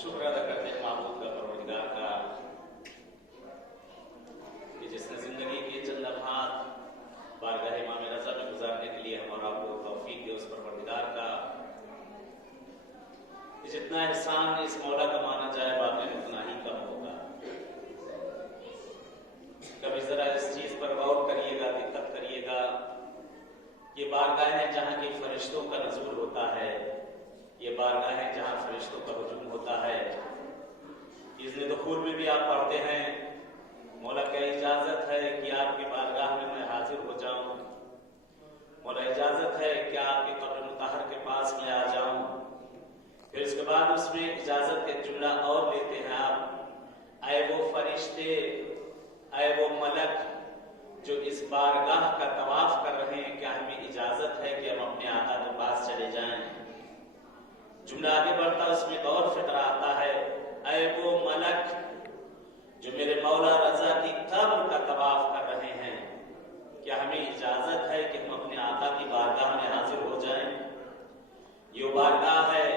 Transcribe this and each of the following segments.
शुक्र अदा करते हैं माबूद का, परवरदिगार का, कि जिसने जिंदगी के चंद लम्हात बारगाह इमाम रज़ा में गुजारने के लिए हमारा आपको तौफीक दे, उस परवरदिगार का कि जितना एहसान इस मौला का माना जाए बाकी उतना ही कम होगा। कभी जरा इस चीज पर गौर करिएगा, दिक्कत करिएगा। ये बारगाह है जहाँ की फरिश्तों का नज़ूल होता है, ये बारगाह है जहाँ फरिश्तों का हुजूम होता है। इज़्न दुखूल में भी आप पढ़ते हैं, मौला क्या इजाजत है कि आपकी बारगाह में मैं हाजिर हो जाऊं, मौला इजाजत है कि आपके कब्र मुतहर के पास मैं आ जाऊं। फिर उसके बाद उसमें इजाजत का जुमला और लेते हैं आप, आए वो फरिश्ते, आए वो मलक जो इस बारगाह का तवाफ कर रहे हैं, क्या हमें इजाजत है कि हम अपने आका के पास चले जाएं। जुमला आगे बढ़ता उसमें और फिक्र आता है, आए वो मलक जो मेरे मौला रजा की कब्र का तवाफ कर रहे हैं, क्या हमें इजाजत है कि हम अपने आका की बारगाह में हाजिर हो जाएं। ये बारगाह है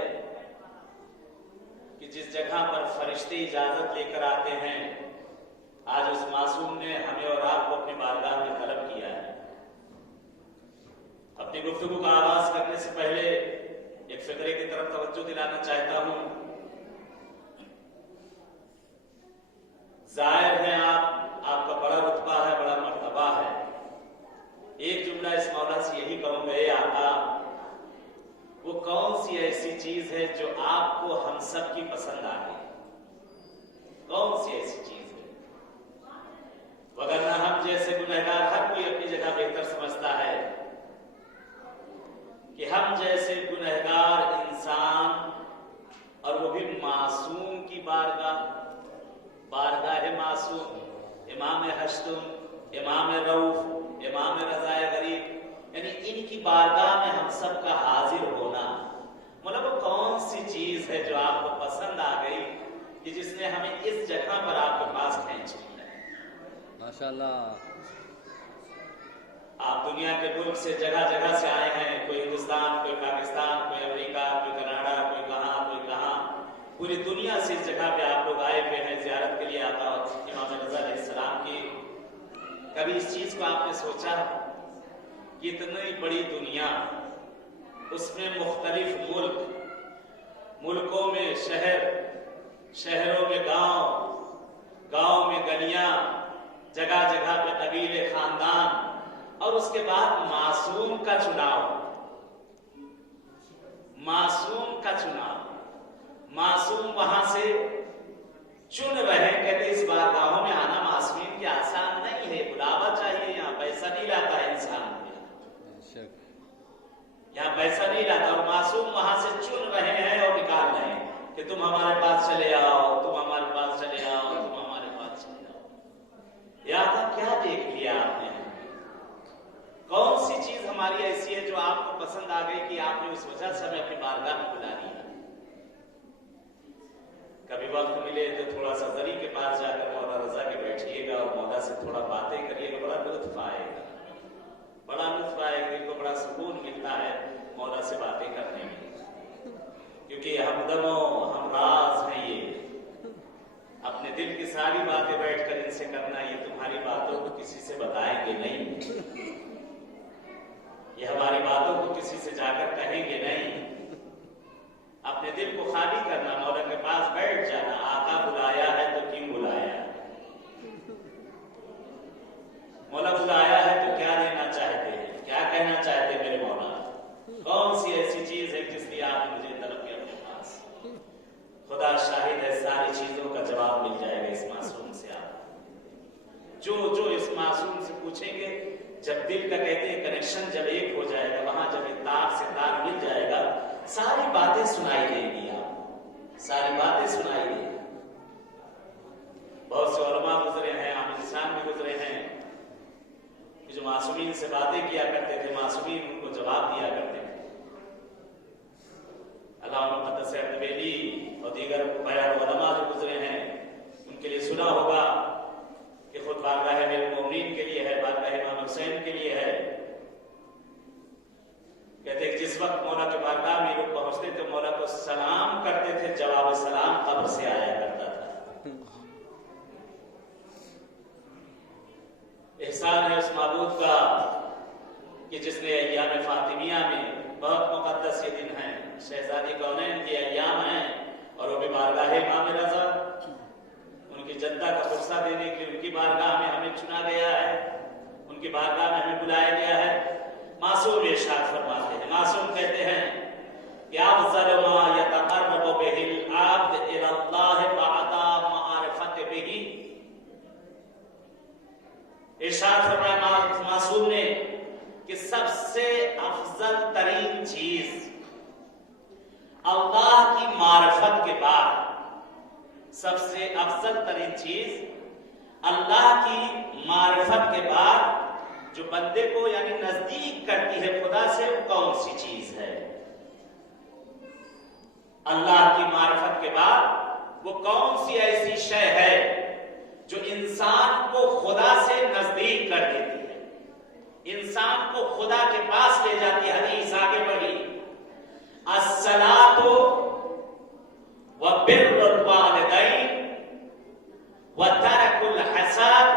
कि जिस जगह पर फरिश्ते इजाजत लेकर आते हैं। आज उस मासूम ने हमें और आपको अपनी बारगाह में तलब किया है। अपनी गुफ्तगू का आगाज करने से पहले एक फिक्रे की तरफ तवज्जो दिलाना चाहता हूं। जाहिर है आपका बड़ा रुतबा है, बड़ा मर्तबा है। एक जुमला इस मौला से यही कहूंगा, ए आका, वो कौन सी ऐसी चीज है जो आपको हम सब की पसंद आ गई? कौन सी ऐसी चीज है? वगरना हम जैसे गुनहगार, हर कोई अपनी जगह बेहतर समझता है कि हम जैसे गुनहगार इंसान, और वो भी मासूम की बारगाह मासूम, इमाम हश्तुम, इमाम रऊफ, इमाम रज़ाए गरीब, यानी इनकी बारगाह में हम सब का हाजिर होना, मतलब वो कौन सी चीज है जो आपको पसंद आ गई कि जिसने हमें इस जगह पर आपके पास खींच लिया। माशाअल्लाह। आप दुनिया के मुल्क से जगह जगह से आए हैं, कोई हिंदुस्तान, कोई पाकिस्तान, कोई अमेरिका, कोई कनाडा, कोई कहां, पूरी दुनिया से इस जगह पे आप लोग आए हुए हैं जियारत के लिए आका इमाम रज़ा अलैहिस्सलाम की। कभी इस चीज को आपने सोचा कि इतनी बड़ी दुनिया, उसमें मुख्तलिफ मुल्कों में शहर, शहरों में गांव, गांव में गलियां, जगह जगह पे कबीले, खानदान, और उसके बाद मासूम का चुनाव, मासूम वहां से चुन रहे। कहते इस बारगाहों में आना मासूमीन के आसान नहीं है, बुलावा चाहिए, यहाँ पैसा नहीं लाता है इंसान, यहाँ पैसा नहीं लाता, और मासूम वहां से चुन रहे हैं और निकाल रहे हैं कि तुम हमारे पास चले आओ, तुम हमारे पास चले आओ, तुम हमारे पास चले आओ। यहाँ का क्या देख लिया आपने? कौन सी चीज हमारी ऐसी है जो आपको पसंद आ गई कि आपने उस वजह से हमें अपनी बारगाह में बुला लिया? कभी वक्त मिले तो थोड़ा सा दरी के पास जाकर मौला रजा के बैठिएगा और मौला से थोड़ा बातें करिएगा, बड़ा लुत्फ आएगा, दिल को बड़ा सुकून मिलता है मौला से बातें करने में, क्योंकि हमदमो हमराज हैं ये। अपने दिल की सारी बातें बैठकर इनसे करना, ये तुम्हारी बातों को किसी से बताएंगे नहीं, ये हमारी बातों को किसी से जाकर कहेंगे नहीं। अपने दिल को खाली करना, मौला के पास बैठ जाना। आका बुलाया है तो क्यों बुलाया? मौला बुलाया है तो क्या देना चाहते हैं, क्या कहना चाहते हैं मेरे मौला? कौन सी ऐसी चीज है जिसलिए आपने मुझे तलब किया अपने पास? खुदा शाहिद है, सारी चीजों का जवाब मिल जाएगा इस मासूम से। आप जो इस मासूम से पूछेंगे, जब दिल का कहते हैं कनेक्शन जब एक हो जाएगा, वहां जब तार से तार मिल जाएगा, सारी बातें सुनाई देंगी, आपको सारी बातें सुनाई देंगी। बहुत से उलमा गुजरे हैं, आम इंसान भी गुजरे हैं, जो मासूमीन से बातें किया करते थे, मासूमीन उनको जवाब दिया करते थे। अल्लामा मुक़द्दस अब्दुल्बेली और दीगर बयान उलमा जो गुजरे हैं, उनके लिए सुना होगा कि खुद बारगाह मेरे मोमिन के लिए है, बारगाह इमाम हुसैन के लिए है। कहते जिस वक्त मौला के बारगाह में लोग पहुंचते थे, मौला को सलाम करते थे, जवाब सलाम احسان ہے اس معبود کا کہ جس نے ایام فاطمیہ میں، بہت مقدس یہ دن ہیں، شہزادی کونین کے ایام ہیں، اور وہ بھی بارگاہ امام رضا، ان کی جدہ کا فرصہ دینے کے ان کی بارگاہ میں ہمیں چنا گیا ہے، ان کی بارگاہ میں ہمیں بلایا گیا ہے۔ معصوم ارشاد فرماتے ہیں، معصوم کہتے ہیں کہ افضل ما یتقرب بہ العبد الی اللہ بعد معرفت بہ، ارشاد فرمایا معصوم نے کہ سب سے افضل ترین چیز اللہ کی معرفت کے بعد، سب سے افضل ترین چیز اللہ کی معرفت کے بعد جو بندے کو یعنی نزدیک کرتی ہے خدا سے، وہ کون سی چیز ہے؟ اللہ کی معرفت کے بعد وہ کون سی ایسی شے ہے جو انسان کو خدا سے نزدیک کر دیتی ہے، انسان کو خدا کے پاس لے جاتی ہے؟ حدیث آگے بڑھی، الصلاۃ وبر الوالدین وترک الحسد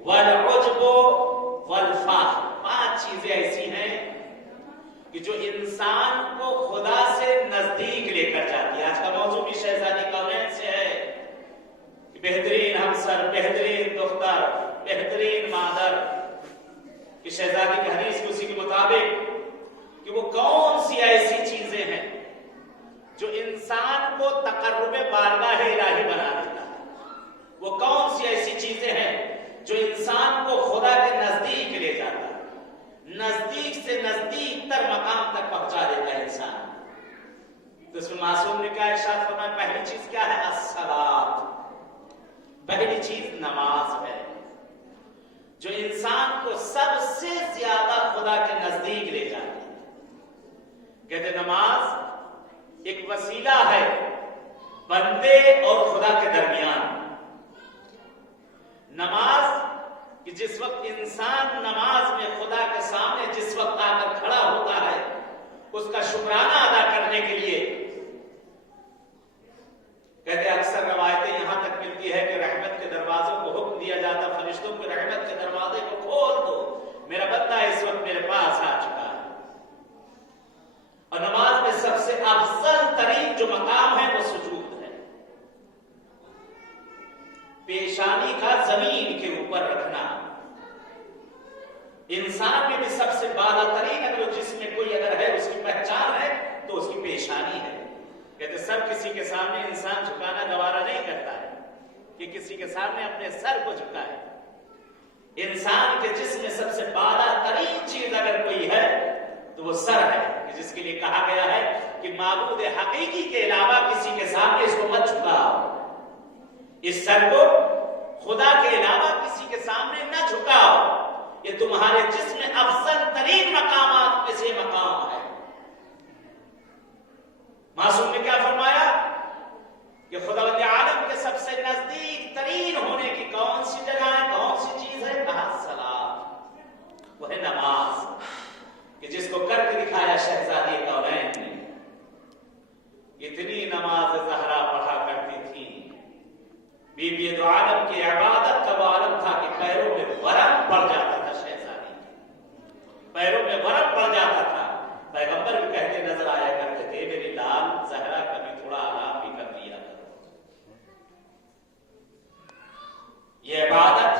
والعجب والفخر، 5 چیزیں ایسی ہیں کہ جو انسان کو خدا سے نزدیک لے کر جاتی ہے۔ آج کا موضوع بھی شہزادی کونین سے ہے کہ بہترین ہمسر، بہترین دختر، بہترین مادر، کہ شہزادی کی حدیث اسی کے مطابق کہ وہ کون سی ایسی چیزیں ہیں جو انسان کو تقرب بارگاہ الہی بنا دیتا ہے، وہ کون سی ایسی چیزیں ہیں جو انسان کو خدا کے نزدیک لے جاتا ہے، نزدیک سے نزدیک تر مقام تک پہنچا دیتا ہے انسان۔ تو اس میں معصوم نے کیا ارشاد فرمایا؟ پہلی چیز کیا ہے؟ الصلاۃ، پہلی چیز نماز ہے جو انسان کو سب سے زیادہ خدا کے نزدیک لے جاتی ہے۔ کہتے نماز ایک وسیلہ ہے بندے اور خدا کے درمیان۔ نماز کہ جس وقت انسان نماز میں خدا کے سامنے جس وقت آ کر کھڑا ہوتا ہے، اس کا شکرانہ ادا کرنے کے لیے، کہتے اکثر روایتیں یہاں تک ملتی ہے کہ رحمت کے دروازوں کو حکم دیا جاتا، فرشتوں کو رحمت کے دروازے کو کھول دو، میرا بندہ اس وقت میرے پاس آ چکا ہے۔ اور نماز میں سب سے افضل ترین جو مقام ہے وہ سجود ہے، پیشانی کا زمین کے اوپر رکھنا۔ انسان میں بھی سب سے بالا ترین اگر جس میں کوئی اگر ہے اس کی پہچان ہے تو اس کی پیشانی ہے۔ کہتے سر کسی کے سامنے انسان جھکانا گوارا نہیں کرتا ہے کہ کسی کے سامنے اپنے سر کو جھکائے۔ انسان کے جسم میں سب سے بالا ترین چیز اگر کوئی ہے تو وہ سر ہے، جس کے لیے کہا گیا ہے کہ معبود حقیقی کے علاوہ کسی کے سامنے اس کو مت جھکاؤ، اس سر کو خدا کے علاوہ کسی کے سامنے نہ جھکاؤ، یہ تمہارے جسم میں افضل ترین مقامات میں سے مقام ہے۔ معصوم نے کیا فرمایا کہ خداوند عالم کے سب سے نزدیک ترین ہونے کی کون سی جگہ ہے، کون سی چیز ہے؟ کہا صلاۃ، وہ ہے نماز، کہ جس کو کر کے دکھایا شہزادی کونین نے۔ اتنی نماز زہرا پڑھا کرتی تھی، بی بی دو عالم کی عبادت کا وہ عالم تھا کہ پیروں میں ورم پڑ جاتا تھا، شہزادی پیروں میں ورم پڑ جاتا تھا۔ پیغمبر بھی کہتے نظر آیا کرتے تھے، میری لال زہرا کبھی تھوڑا آرام بھی کر لیا کرو۔ یہ عبادت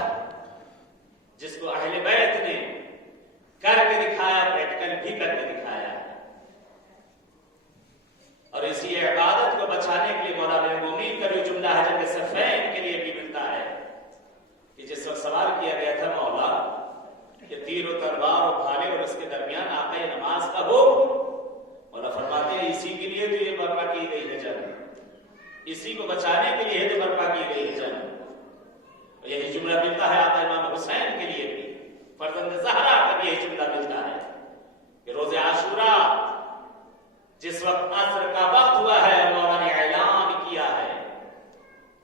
جس کو اہل بیت نے کر کے دکھایا، پریکٹیکل بھی کر کے دکھایا، اور اسی عبادت کو بچانے کے لیے مولا مومنین کا بھی جملہ ہے جب صفین کے لیے بھی ملتا ہے کہ جس وقت سوال کیا گیا تھا مولا کہ تیر و تلوار و بھالے اور اس کے درمیان آقا نماز کا ہو، مولا فرماتے ہیں اسی کے لیے تو یہ برپا کی گئی ہے جنگ، اسی کو بچانے کے لیے تو برپا کی گئی ہے جنگ۔ یہی جملہ ملتا ہے آقا امام حسین کے لیے بھی، فرزند زہرا کا بھی یہی جملہ ملتا ہے کہ روز عاشوراء جس وقت عصر کا وقت ہوا ہے، مولا نے اعلان کیا ہے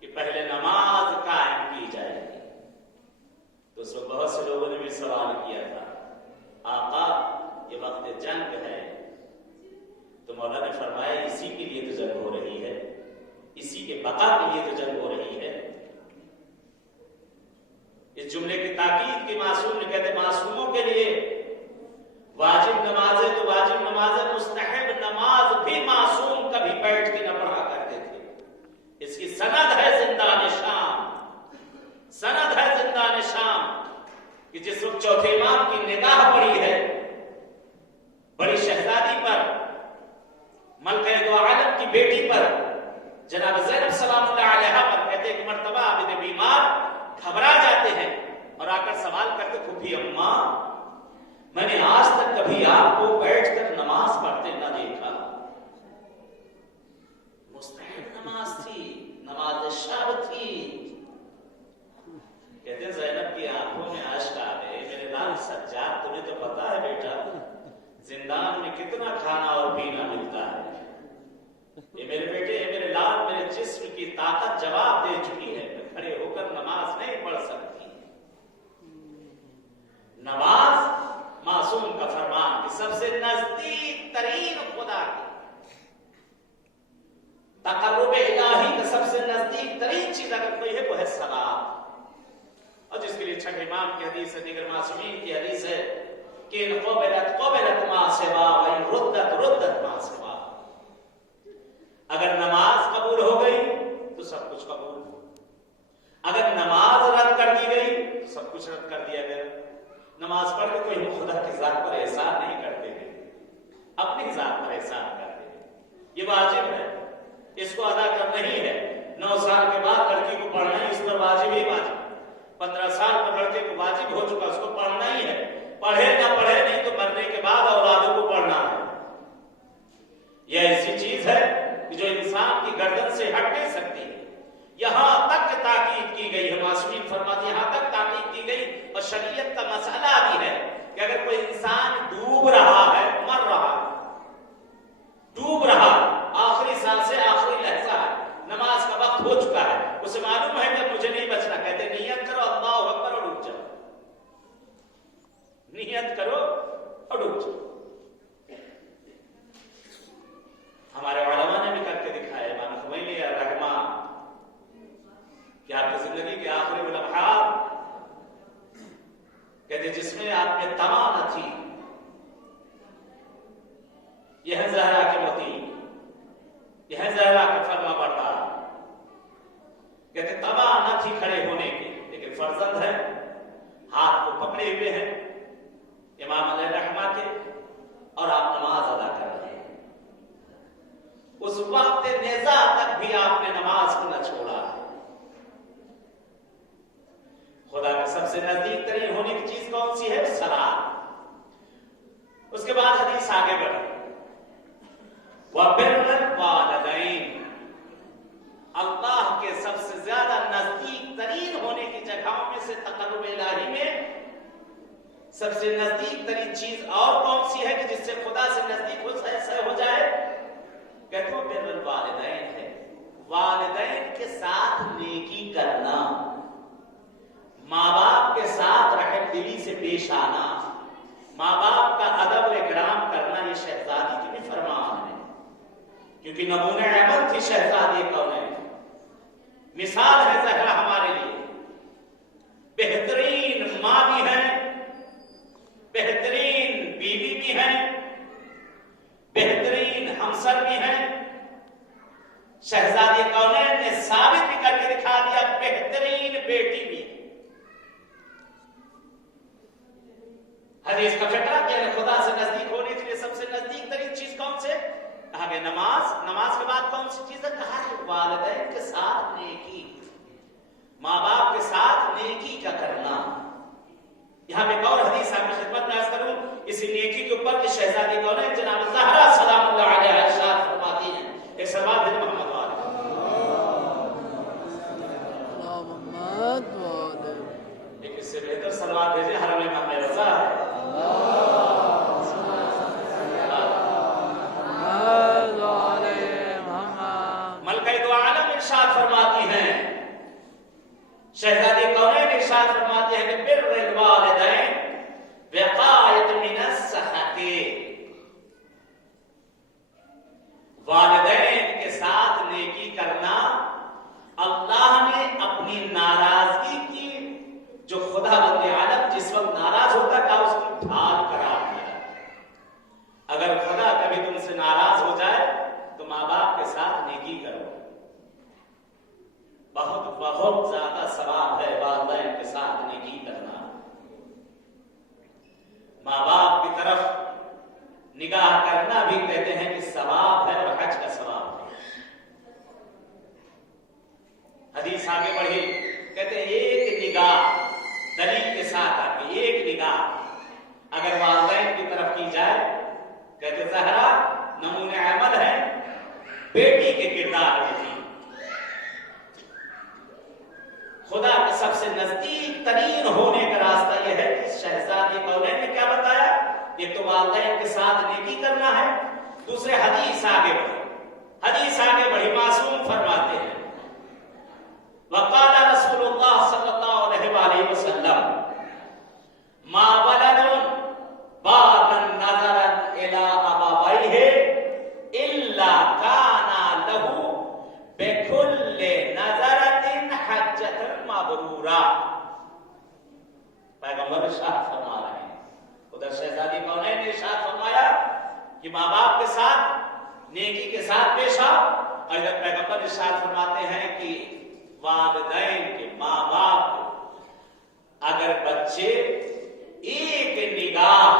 کہ پہلے نماز قائم کی جائے گی۔ تو اس وقت بہت سے لوگوں نے بھی سوال کیا تھا آقا یہ وقت جنگ ہے، تو مولا نے فرمایا اسی کے لیے تو جنگ ہو رہی ہے اسی کے بقا کے لیے تو جنگ ہو رہی ہے. اس جملے کی تاکید کی معصوم نے کہتے معصوموں کے لیے واجب نمازیں تو واجب نمازیں، مستحب نماز بھی معصوم کبھی بیٹھ کے نہ پڑھا کرتے تھے. اس کی سند ہے زندان شام، سند ہے زندان شام کہ جس وقت چوتھے امام کی نگاہ پڑی ہے بڑی شہزادی پر، ملکہ دو عالم کی بیٹی پر، جناب زینب سلام اللہ علیہا پر، کہتے ہیں کہ مرتبہ عابد بیمار گھبرا جاتے ہیں اور آ کر سوال کرتے پھوپھی اماں میں نے آج تک کبھی آپ کو بیٹھ کر نماز پڑھتے نہ دیکھا. مستحب نماز تھی، نماز شب تھی. کہتے ہیں زینب کی آنکھوں میں اشک آ گئے. میرے لال سجاد تمہیں تو پتا ہے بیٹا زندان میں کتنا کھانا اور پینا ملتا ہے. یہ میرے بیٹے، یہ میرے لال، میرے جسم کی طاقت جواب دے چکی ہے. میں کھڑے ہو کر نماز نہیں پڑھ سکتی. نماز معصوم کا فرمان کہ سب سے نزدیک ترین خدا کی تقرب الہی کا سب سے نزدیک ترین چیز اگر کوئی ہے وہ ہے صلاۃ. اور جس کے لیے چھٹے امام کی حدیث ہے، دیگر معصومین کی حدیث ہے کہ ان قبلت قبلت ما سوا وان ردت ردت ما سوا. اگر نماز قبول ہو گئی تو سب کچھ قبول، اگر نماز رد کر دی گئی تو سب کچھ رد کر دیا گیا. نماز پڑھ کے کوئی خدا کی ذات پر احسان نہیں کرتے ہیں، اپنی ذات پر احسان کرتے ہیں. یہ واجب ہے، اس کو ادا کرنا ہی ہے. 9 سال کے بعد لڑکی کو پڑھنا ہی اس پر واجب ہی واجب. 15 سال پر لڑکے کو واجب ہو چکا، اس کو پڑھنا ہی ہے. پڑھے نہ پڑھے نہیں تو مرنے کے بعد اولادوں کو پڑھنا ہے. یہ ایسی چیز ہے کہ جو انسان کی گردن سے ہٹ نہیں سکتی. یہاں تک تاکید کی گئی ہے، معصومین فرماتے ہیں یہاں تک تاکید کی گئی. اور شریعت کا مسئلہ بھی ہے کہ اگر کوئی انسان ڈوب رہا ہے، مر رہا ہے، ڈوب رہا ہے، آخری سانس سے آخری لحظہ ہے، نماز کا وقت ہو چکا ہے، اسے معلوم ہے کہ مجھے نہیں بچنا، کہتے نیت کرو اللہ اکبر اور اٹھ جاؤ. نیت کرو اور اٹھ جاؤ. ہمارے علماء نے بھی کر کے دکھایا. امام خمینی رحمہ کہ آپ کی زندگی کے آخری لمحات کہتے جس میں آپ میں تما نہ تھی، یہ ہے زہرا کے موتی، یہ ہے زہرا کا فرما بردار. کہتے تما نہ تھی کھڑے ہونے کی، لیکن فرزند ہے، ہاتھ کو پکڑے ہوئے ہیں امام علیہ رحمہ کے، اور آپ نماز ادا کر رہے ہیں. اس وقت نیزہ تک بھی آپ نے نماز کو نہ چھوڑا ہے. خدا کے سب سے نزدیک ترین ہونے کی چیز کون سی ہے؟ صلاۃ. اس کے بعد حدیث آگے بڑھی وَبِرَّ الْوَالِدَيْنِ. اللہ کے سب سے زیادہ نزدیک ترین ہونے کی جگہوں میں سے تقرب الہی میں سب سے نزدیک ترین چیز اور کون سی ہے کہ جس سے خدا سے نزدیک ہو جائے؟ کہتے ہیں بِرَّ الْوَالِدَيْنِ ہے. والدین کے ساتھ نیکی کرنا، ماں باپ کے ساتھ رحم دلی سے پیش آنا، ماں باپ کا ادب و اکرام کرنا، یہ شہزادی کی بھی فرمان ہے. کیونکہ نمونہ عمل تھی شہزادی کونین، مثال ہے زہرا ہمارے لیے. بہترین ماں بھی ہیں، بہترین بیوی بھی ہیں، بہترین ہمسر بھی ہیں. شہزادی کونین نے ثابت بھی کر کے دکھا دیا بہترین بیٹی بھی. حدیث کا فکرہ کہ خدا سے نزدیک ہونے کے لیے سب سے نزدیک ترین چیز کون سے؟ کہا گیا نماز. نماز کے بعد کون سی چیز ہے؟ کہا کہ والدین کے ساتھ نیکی، ماں باپ کے ساتھ نیکی کا کرنا. یہاں میں ایک اور حدیث آپ کی خدمت میں عرض کروں اسی نیکی کے اوپر کہ شہزادی کونین جناب زہرا سلام اللہ علیہا ارشاد فرماتی ہیں. ایک سلوات بھیجو محمد والے. ایک اس سے بہتر سلوات بھیجے حرم امام رضا ہے. ملکہ دو عالم ارشاد فرماتی ہیں، شہزادی کونین ارشاد فرماتے ہیں کہ بر الوالدین وقایت من السخط. والدین کے ساتھ نیکی کرنا بہت زیادہ ثواب ہے والدین کے ساتھ نیکی کرنا. ماں باپ کی طرف نگاہ کرنا بھی کہتے ہیں کہ ثواب ہے اور حج کا ثواب ہے. حدیث آگے بڑھی کہتے ہیں ایک نگاہ دلیل کے ساتھ آگے ایک نگاہ اگر والدین کی طرف کی جائے کہتے زہرا نمونہ عمل ہے بیٹی کے کردار میں تھی. خدا کے سب سے نزدیک ترین ہونے کا راستہ یہ ہے کہ شہزادی کونین نے کیا بتایا؟ ایک تو والدین کے ساتھ نیکی کرنا ہے, دوسرے حدیث آگے بڑھی معصوم فرماتے ہیں وقال رسول اللہ صلی اللہ علیہ وآلہ وسلم ما ولد بارا نظرا الى ابویہ الا کان لہ بکل نظرۃ حجۃ مبرورہ. پیغمبر ارشاد فرما رہے ہیں, ادھر شہزادی کونین نے ارشاد فرمایا کہ ماں باپ کے ساتھ نیکی کے ساتھ پیش آؤ, اور ادھر پیغمبر ارشاد فرماتے ہیں کہ والدین کے ماں باپ اگر بچے ایک نگاہ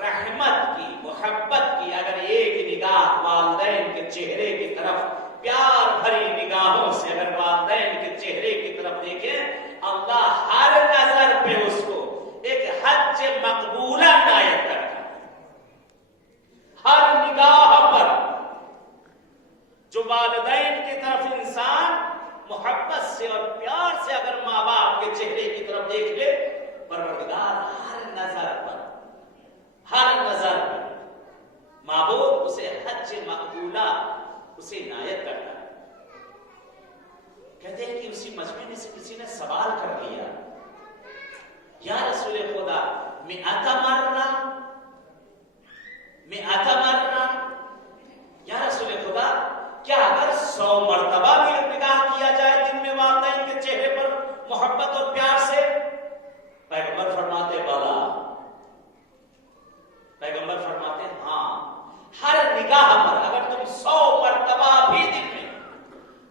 رحمت کی محبت کی اگر ایک نگاہ والدین کے چہرے کی طرف پیار بھری نگاہوں سے اگر والدین کے چہرے کی طرف دیکھیں اللہ ہر نظر پہ اس کو ایک حج مقبولہ عنایت کرتا ہے. ہر نگاہ پر جو والدین کی طرف انسان محبت سے اور پیار سے اگر ماں باپ کے چہرے کی طرف دیکھ لے, پروردگار ہر نظر پر معبود اسے حج مقبولہ اسے عنایت کرتا ہے. کہتے ہیں کہ اسی مجمع میں سے کسی نے سوال کر لیا, یا رسول خدا مئات مرہ, یا رسول خدا کیا اگر 100 مرتبہ بھی نگاہ کیا جائے دن میں والدین کے چہرے پر محبت اور پیار سے؟ پیغمبر فرماتے بلا, پیغمبر فرماتے ہاں, ہر نگاہ پر اگر تم 100 مرتبہ بھی دن میں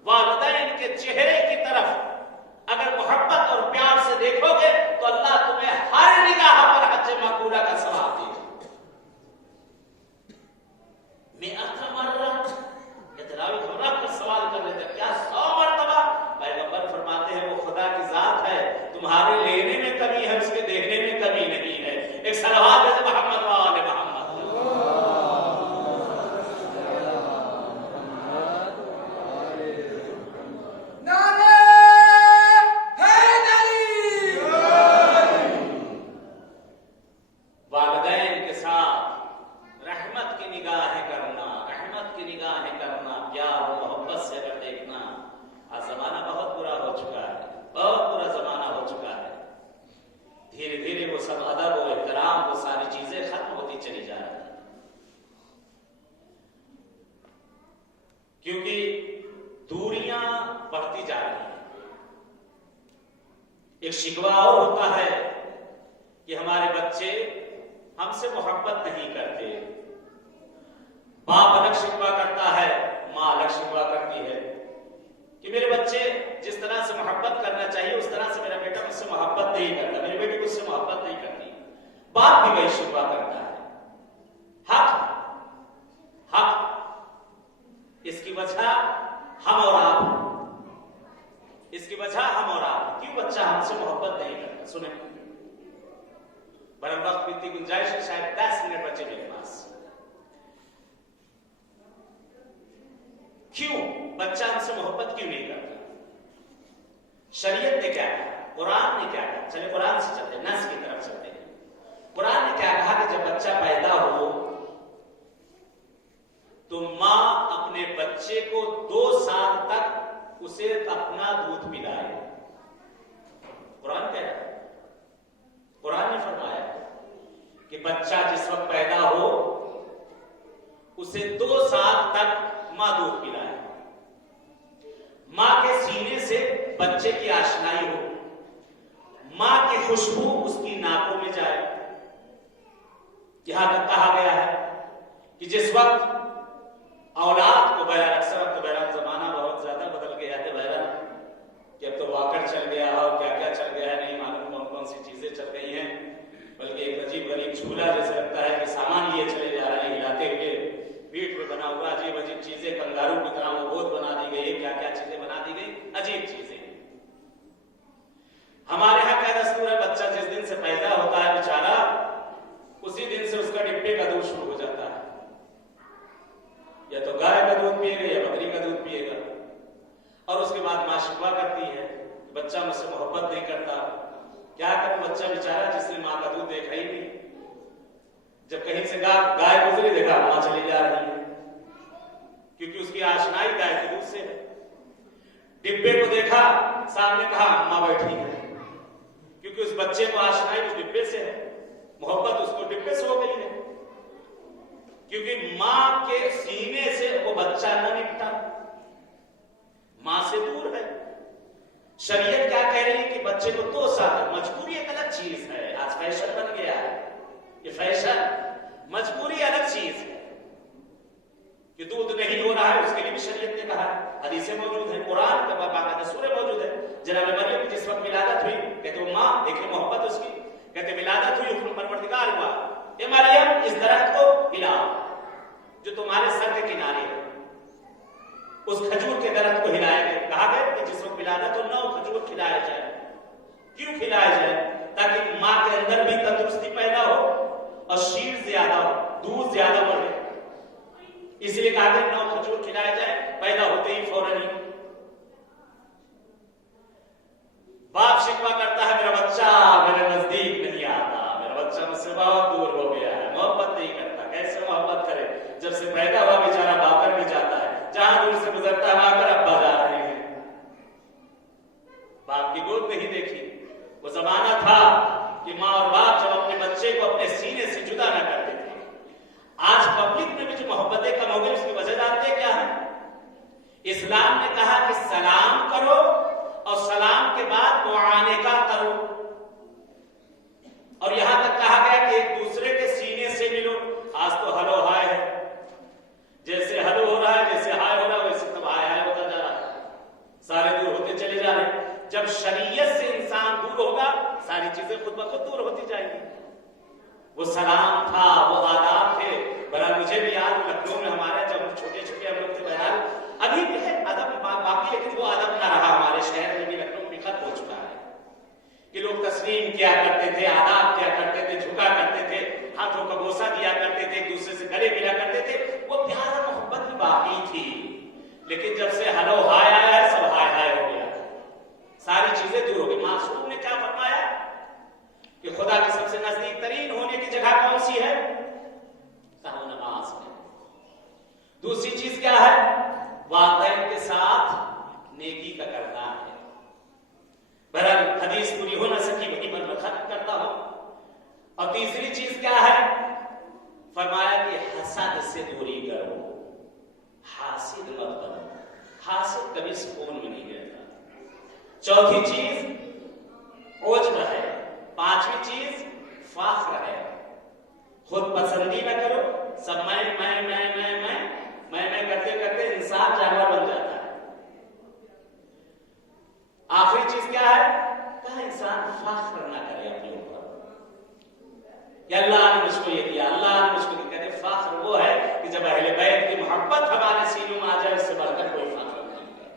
والدین کے چہرے کی طرف اگر محبت اور پیار سے دیکھو گے تو اللہ تمہیں ہر نگاہ پر حج مقبولہ کا ثواب دے گا. مئات مرہ, اتراوی خبرہ پر سوال کر رہے تھے کیا 100 مرتبہ؟ پیغمبر فرماتے ہیں وہ خدا کی ذات ہے, تمہارے لینے میں کمی ہے, اس کے دیکھنے میں کمی نہیں ہے. ایک صلوات ہے محمد و آل محمد. والدین کے ساتھ رحمت کی نگاہیں کرنا, پیار و محبت سے اگر دیکھنا. آج زمانہ بہت برا ہو چکا ہے, بہت برا زمانہ ہو چکا ہے. دھیرے دھیرے وہ سب ادب و احترام وہ ساری چیزیں ختم ہوتی چلی جا رہی ہیں, کیونکہ دوریاں بڑھتی جا رہی ہیں. ایک شکوہ اور ہوتا ہے کہ ہمارے بچے ہم سے محبت نہیں کرتے. باپ الگ شکوہ کرتا ہے, ماں الگ شکوہ کرتی ہے کہ میرے بچے جس طرح سے محبت کرنا چاہیے اس طرح سے میرا بیٹا مجھ سے محبت نہیں کرتا, میری بیٹی مجھ سے محبت نہیں کرتی. باپ بھی وہی شکوہ کرتا ہے. حق اس کی وجہ ہم اور آپ, اس کی وجہ ہم اور آپ. کیوں بچہ ہم سے محبت نہیں کرتا؟ سنیں, برابر وقت اتنی گنجائش ہے, شاید 10 منٹ بچے میرے پاس. کیوں بچہ ہم سے محبت کیوں نہیں کرتا؟ شریعت نے کیا کہا, قرآن نے کیا کہا؟ چلے قرآن سے چلتے ہیں, نص کی طرف چلتے ہیں. قرآن نے کیا کہا کہ جب بچہ پیدا ہو تو ماں اپنے بچے کو 2 سال تک اسے اپنا دودھ پلائے. قرآن کہہ رہا ہے, قرآن نے فرمایا کہ بچہ جس وقت پیدا ہو اسے 2 سال تک ماں دودھ پلائے. ماں کے سینے سے بچے کی آشنائی ہو, ماں کی خوشبو اس کی ناکوں میں جائے. یہاں تک کہا گیا ہے کہ جس وقت اولاد کو بہرحال اکثر اب تو بہرحال زمانہ بہت زیادہ بدل گیا ہے, بہرحال दारू की तरह वो बोध बना दी गई, क्या क्या चीजें बना दी गई, अजीब चीजें। हमारे यहाँ क्या दस्तूर है, बच्चा जिस दिन से पैदा होता है बेचारा, उसी दिन से उसका डिब्बे का दूध शुरू हो जाता है। या तो गाय का दूध पिएगा या बकरी का दूध पिएगा, और उसके बाद माँ शिकवा करती है, बच्चा मुझसे मोहब्बत नहीं करता। क्या करूं, बच्चा बेचारा जिसने माँ का दूध देखा ही नहीं, जब कहीं से गाय गुजरी देखा माँ चली जा रही है, क्योंकि उसकी आशनाई गाय के दूध से है। डिब्बे को देखा, सामने कहा अम्मा बैठी है, क्योंकि उस बच्चे को आशनाई उस डिब्बे से है, मोहब्बत उसको डिब्बे से हो गई है, क्योंकि माँ के सीने से वो बच्चा न निपटा, माँ से दूर है। शरीयत क्या कह रही है कि बच्चे को तो साथ, मजबूरी एक अलग चीज है, आज फैशन बन गया है ये फैशन, मजबूरी अलग चीज है। कि दूध नहीं हो रहा है उसके लिए भी शरीयत ने कहा है, हदीसें मौजूद है, कुरान का बाकायदा सूरह मौजूद है। जनाब मरियम की जिस वक्त विलादत हुई, कहते वो माँ, देखिए मोहब्बत उसकी, कहते विलादत हुई, हुक्म परवरदिगार हुआ, ये मरियम इस दरख्त को हिलाओ जो तुम्हारे सर के किनारे है। उस खजूर के दरख्त को हिलाया गया, कहा गया कि जिस वक्त विलादत हो 9 खजूर खिलाया जाए। क्यों खिलाया जाए? ताकि माँ के अंदर भी तंदुरुस्ती पैदा हो और शीर ज्यादा हो, दूध ज्यादा बढ़े, इसलिए कहा गया 9 खजूर खिलाया जाए। पैदा होते ही फौरन ही बाप शिकवा करता है, मेरा बच्चा मेरे नजदीक नहीं आता, मेरा बच्चा मुझसे बहुत दूर हो गया है, मोहब्बत नहीं करता। कैसे मोहब्बत करे, जब से पैदा हुआ बेचारा बाकर भी जाता है, जहां दूर से गुजरता है वहां पर अब्बा जा रहे हैं, बाप की गोद नहीं देखी। वो जमाना था कि माँ और बाप जब अपने बच्चे को अपने सीने से जुदा न करते थे। आज पब्लिक में भी जो मोहब्बतें कम हो गई, उसकी वजह जानते क्या है? इस्लाम ने कहा कि सलाम करो और सलाम के बाद मुआनेका करो, और यहां तक कहा गया कि एक दूसरे के सीने से मिलो। आज तो हलो हाय है, जैसे हलो हो रहा है, जैसे हाय हो रहा है, वैसे तब हाय हाय होता जा रहा है, सारे दूर होते चले जा रहे हैं। जब शरीयत से इंसान दूर होगा, सारी चीजें खुद ब खुद दूर होती जाएंगी। वो सलाम था, वो आदाब थे। बड़ा मुझे भी याद, लखनऊ में हमारे जब छोटे छोटे हम लोग थे, बहरहाल अभी भी है अदब बाकी, लेकिन वो अदब ना रहा हमारे शहर में भी, लखनऊ में खत्म हो चुका है कि लोग तस्लीम किया करते थे, आदाब किया करते थे, झुका करते थे, हाथों का बोसा दिया करते थे, एक दूसरे से गले मिला करते थे। वो प्यार और मोहब्बत भी बाकी थी, लेकिन जब से हलो हाय आया है, सब हाय हाय हो गया, सारी चीजें दूर हो गई। मासूम ने क्या फरमाया कि खुदा के सबसे नजदीक तरीन होने की जगह कौन सी है? नमाज में। दूसरी चीज क्या है? वालिदैन के साथ नेकी का करना है। बहरहाल हदीस पूरी हो न सकी, वही पर मैं खत्म करता हूं। और तीसरी चीज क्या है? फरमाया कि हसद से दूरी करो, हासिद मत बनो, हासिद कभी सुकून में नहीं रहता। चौथी चीज ओजब है। पांचवी चीज फाख्र है, खुद पसंदी न करो, सब मैं करते करते इंसान जानवर बन जाता है। आखिरी चीज क्या है? कहा इंसान फाख्र ना करे अपने ऊपर कि अल्लाह ने मुझको ये दिया, अल्लाह ने मुझको दिया। कहते फाख्र वो है कि जब अहले बैत की मोहब्बत हमारे सीनों में आ जाए, इससे बढ़कर कोई फाख्र नहीं है।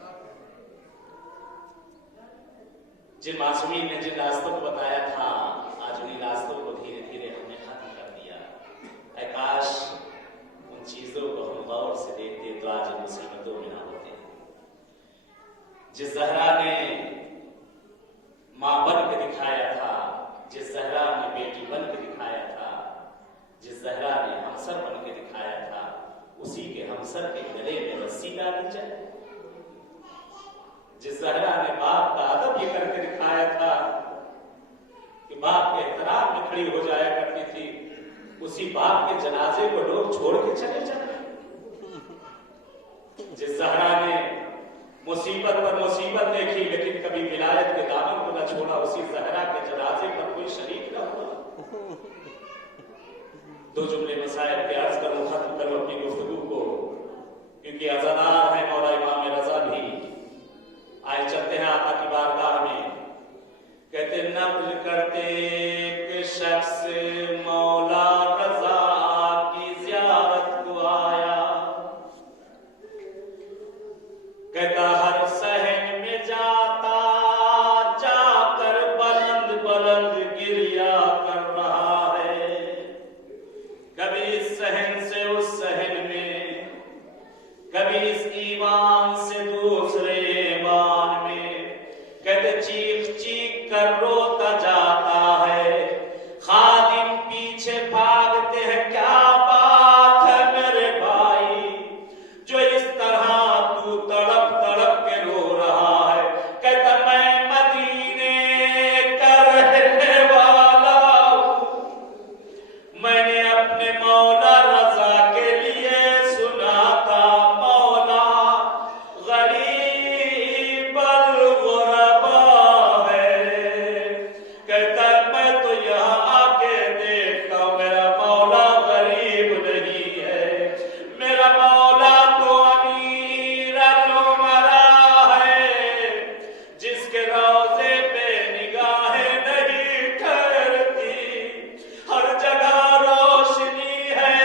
जिन मासूमीन ने जिन रास्तों को बताया था, आज उन्हीं रास्तों को धीरे धीरे हमने खत्म कर दिया। काश उन चीजों को हम गौर से देखते तो आज मुसीबतों में ना होते। जिस ज़हरा ने मां बन के दिखाया था, जिस ज़हरा ने बेटी बन के दिखाया था, जिस ज़हरा ने हमसर बन के दिखाया था, उसी के हमसर के गले में रस्सी डाली जाए। जिस ज़हरा ने बाप का अदब ये करके दिखाया था कि बाप के एहतराम में खड़ी हो जाया करती थी, उसी बाप के जनाजे को लोग छोड़ के चले जाते। जिस ज़हरा ने मुसीबत पर मुसीबत देखी लेकिन कभी विलायत के दामन को न छोड़ा, उसी ज़हरा के जनाजे पर कोई शरीक न हुआ। दो जुमले मसाइल के अर्ज करूं, खत्म करूं अपनी गुफ्तगू को, क्योंकि अज़ादार है मौला इमाम रज़ा भी आए। चलते हैं आका की बारगाह में, कहते नक़्ल करते कि शख्स मौला रज़ा की ज़ियारत को आया, कहता हर सहन में जाता जाकर बुलंद बुलंद गिरिया कर रहा है, कभी इस सहन से उस सहन में, कभी इस ईमान से दूसरे ईमान में, कहते चीख चीख कर रोता जाता है। खादिम पीछे भागते हैं, क्या बात है मेरे भाई जो इस तरह तू तड़प तड़प के रो रहा है। कहता मैं मदीने का रहने वाला हूं, मैंने अपने मौला रजा के लिए सुना था, मौला गरीब अल-गुरबा है। कहता मैं तो यहाँ आके देखता हूं मेरा मौला गरीब नहीं है, मेरा मौला तो अमीर अल-उमरा है, जिसके रोज़े पे निगाहें नहीं ठहरती, हर जगह रोशनी है,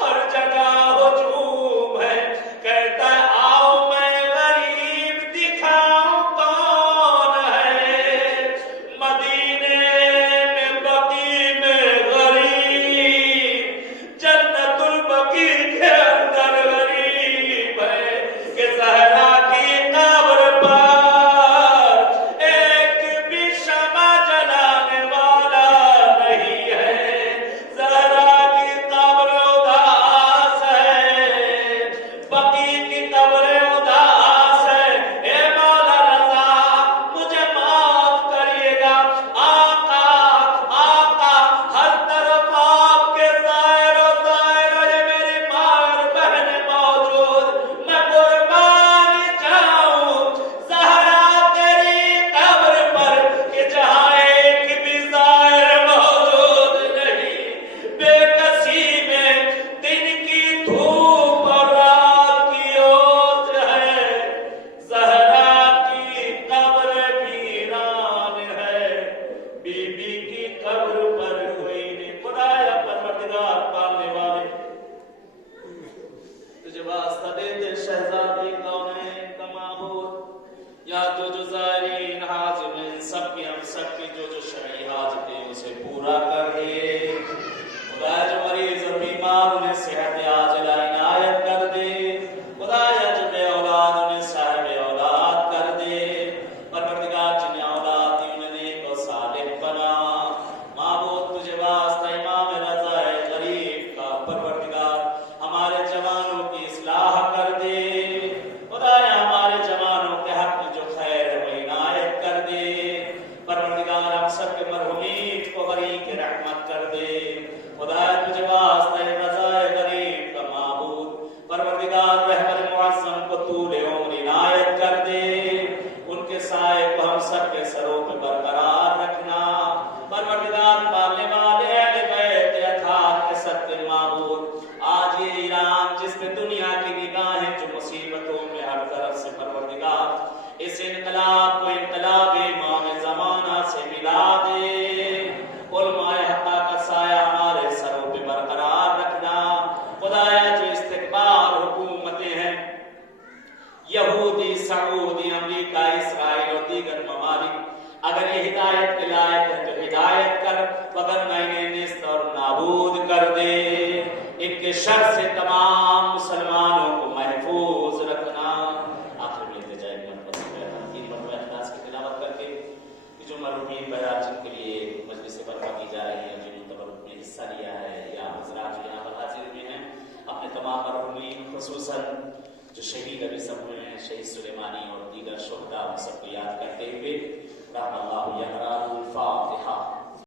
हर जगह हुजूम है। कहता आओ मैं गरीब दिखाऊं कौन है, मदीने में बकी में गरीब, जन्नतुल बकी के अंदर गरीब है कि ज़हरा की कब्र पर एक भी शमा जलाने वाला नहीं है। ज़हरा की कब्र उदास है, बकी की कब्र उदास है। ए मौला रज़ा मुझे माफ करिएगा, आका आका हर तरफ आपके ज़ाहिर ये मेरी माँ और बहन मौजूद, मैं कुर्बानी जाऊं ज़हरा तेरी कब्र पर कि जहाँ एक भी ज़ाहिर मौजूद नहीं, बेकसी में दिन की धूप और रात की ओस है, ज़हरा की कब्र वीरान है, बीबी की कब्र पर कोई नहीं। खुदाया परवरदिगार पालने वाले तुझे वास्ता दे दे शहजादी कौनैन का माबूद, या तो जो ज़ायरीन हाज़िरीन सबकी हम सबकी जो शरई हाजतें उसे पूरा कर दे। खुदाया जो मरीज और बीमार उन्हें सेहत आजिला इनायत कर दे। खुदाया जो बे औलाद उन्हें साहिब औलाद कर दे। परवरदिगार जिन्हें औलाद दी उन्हें नेक और सालिह बना। माबूद तुझे वास्ता इमाम रज़ा गरीब का परवरदिगार हमारे जवानों की इस्लाह कर दे। खुदाया हमारे जवानों के हक में जो खैर है वो इनायत कर दे। परवरदिगार हम सब के मरहुमीन को गरीब रहमत कर दे। खुदाया तुझे वास्ता रज़ा गरीब का माबूद परवरदिगार रहबर मुअज़्ज़म को तूले उम्र इनायत कर दे। उनके साए को हम सब के सरों पे बरकरार रखना। परवरदिगार पालने वाले अहले बैत अतार के सत्य माबूद, आज ये ईरान जिस पे दुनिया की निगाहें जो मुसीबतों में हर तरफ से परवरदिगार इस इनकलाब को इनकलाब इमाम ज़माना से मिला दे। उलमाए हक़ा का साया हमारे सरों पे बरकरार रखना। खुदाया जो इस्तिकबार हुकूमतें हैं यहूदी, सऊदी, अमेरिका, इसराइल और दीगर ममालिक, अगर ये हिदायत के लायक है तो हिदायत कर, वगरना इन्हें निस्त और नाबूद कर दे। इनके शर से तमाम मुसलमानों को महफूज रखना। आखिर में ले जाएगी तीन मरतबा इखलास की तिलावत करके जो मरहूमीन बरात जिनके लिए मजलिस बरपा की जा रही है, जिन्होंने तबरुक में हिस्सा लिया है या हज़रात जो यहाँ पर हाजिर हुए हैं, अपने तमाम मरहूमीन खुसूसन जो शहीद अभी सब हुए हैं